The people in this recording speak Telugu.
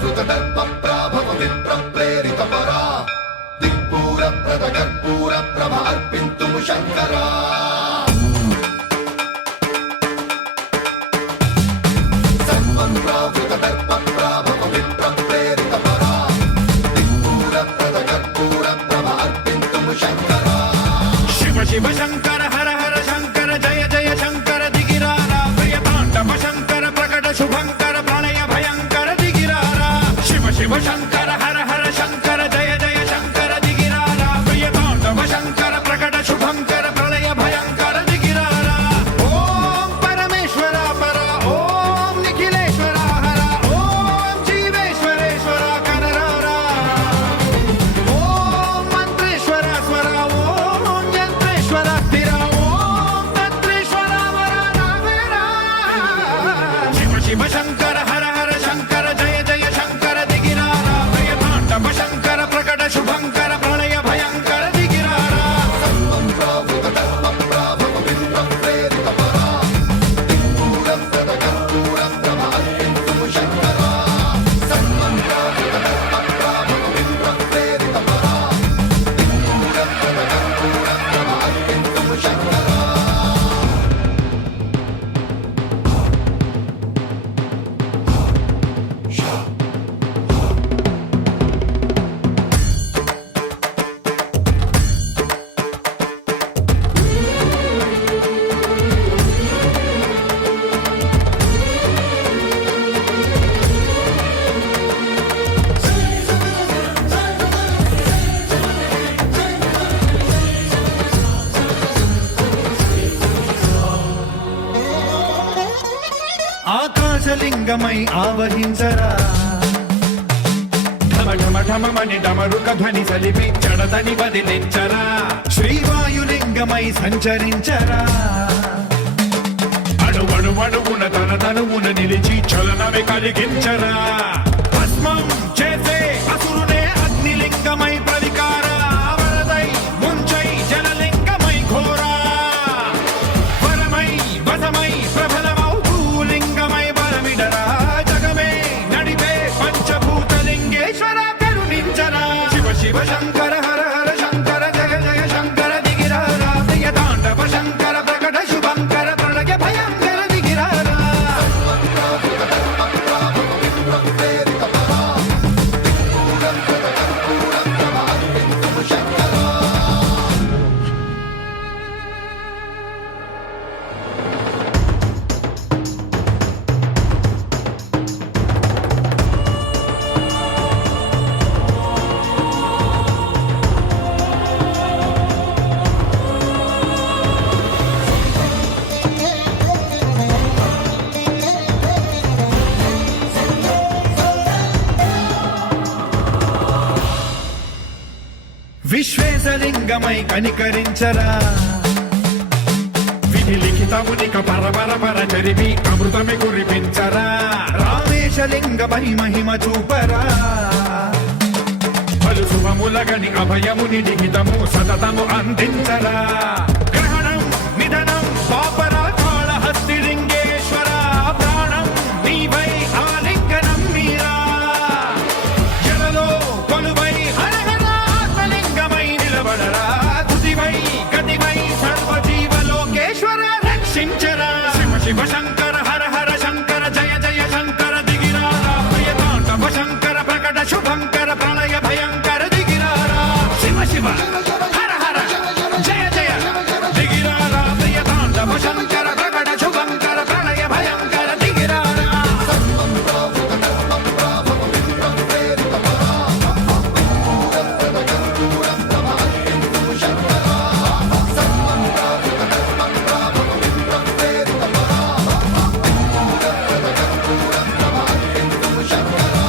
దర్పప్రాభవ విప్రప్రేరిత పరా దిక్పూర ప్రద కర్పూర ప్రభ అర్పింతుము శంకరా సర్వప్రావృత దర్పప్రాభవ విప్రప్రేరిత పరా దిక్పూర ప్రద కర్పూర ప్రభ అర్పింతుము శంకరా శివ శివ శంకర హర హర శంకర జయ జయ శంకర దిగిరారా ప్రియ తాండవ శంకర ప్రకట శుభంకర ప్రళయ భయంకర దిగిరారా శివ శివ శంకర హర హర శంకర జయ జయ శంకర దిగిరారా ప్రియ తాండవ శంకర ప్రకట శుభంకర ప్రళయ భయంకర దిగిరారా ఓం పరమేశ్వర పర ఓం నిఖిలేశ్వర హర ఓం జీవేశ్వరేశ్వర కరరారా ఓం మంత్రేశ్వర స్వర ఓం యంత్రేశ్వర స్థిర ఓం తంత్రేశ్వర వర నావేరా శివ శివ శంకర హర హర శంకర జయ జయ శంకర దిగిరారా ప్రియ తాండవ శంకర ప్రకట శుభంకర ప్రళయ భయంకర దిగిరారా సర్వప్రావృత దర్పప్రాభవ విప్రప్రేరిత పరా దిక్పూర ప్రద కర్పూర ప్రభ అర్పింతుము శంకరా సర్వప్రావృత దర్పప్రాభవ విప్రప్రేరిత పరా దిక్పూర ప్రద కర్పూర ప్రభ అర్పింతుము శంకరా ఆకాశలింగమై ఆవహించరా ఢమ ఢమ ఢమమని డమరుక ధ్వని సలిపి చడతని వదిలించరా శ్రీవాయులింగమై సంచరించరా అణువణువున తన తనువున నిలిచి చలనమే కలిగించరా భస్మం చేసే అసురునే అగ్నిలింగమై ప్రవికార వరదై ముంచై జలలింగమై ఘోరా వరమై వసమై ప్రబలమౌ భూలింగమై బలమిడరా జగమే నడిపే పంచభూతలింగేశ్వర కరుణించరా శివ శివ శంకర హర హర శంకర జయ జయ శంకర దిగిరారా ప్రియ తాండవ శంకర ప్రకట శుభంకర ప్రళయ భయంకర దిగిరారా సర్వప్రావృత దర్పప్రాభవ విప్రప్రేరిత పరా దిక్పూర ప్రద కర్పూర ప్రభ అర్పింతుము శంకరా విశ్వేశలింగమై కనికరించరా విధి లిఖితమునిక పరపర పర చరివి అమృతమి కురిపించరా రామేశలింగమై మహిమ చూపరా పలు శుభములగని అభయముని లిఖితము సతతము అందించరా గ్రహణం నిధనం పాపరా కాళహస్తి లింగేశ్వర ప్రాణం నీవై ఆలింగనం మీరా జలలో కొలువై హర హర ఆత్మలింగమై నిలబడరా తుదివై గతివై సర్వజీవలోకేశ్వర రక్షించరా శివ శివ శంకర హర హర శంకర జయ జయ శంకర దిగిరారా ప్రియ తాండవ శంకర ప్రకట శుభంకర ప్రళయ భయంకర దిగిరారా శివ శివ హర హర జయ జయ దిగిరారా ప్రియ తాండవ శంకర ప్రకట శుభంకర ప్రళయ భయంకర దిగిరారా సర్వప్రావృత దర్పప్రాభవ విప్రప్రేరిత పరా దిక్పూర ప్రద కర్పూర ప్రభ అర్పింతుము శంకరా సర్వప్రావృత దర్పప్రాభవ విప్రప్రేరిత పరా దిక్పూర ప్రద కర్పూర ప్రభ అర్పింతుము శంకరా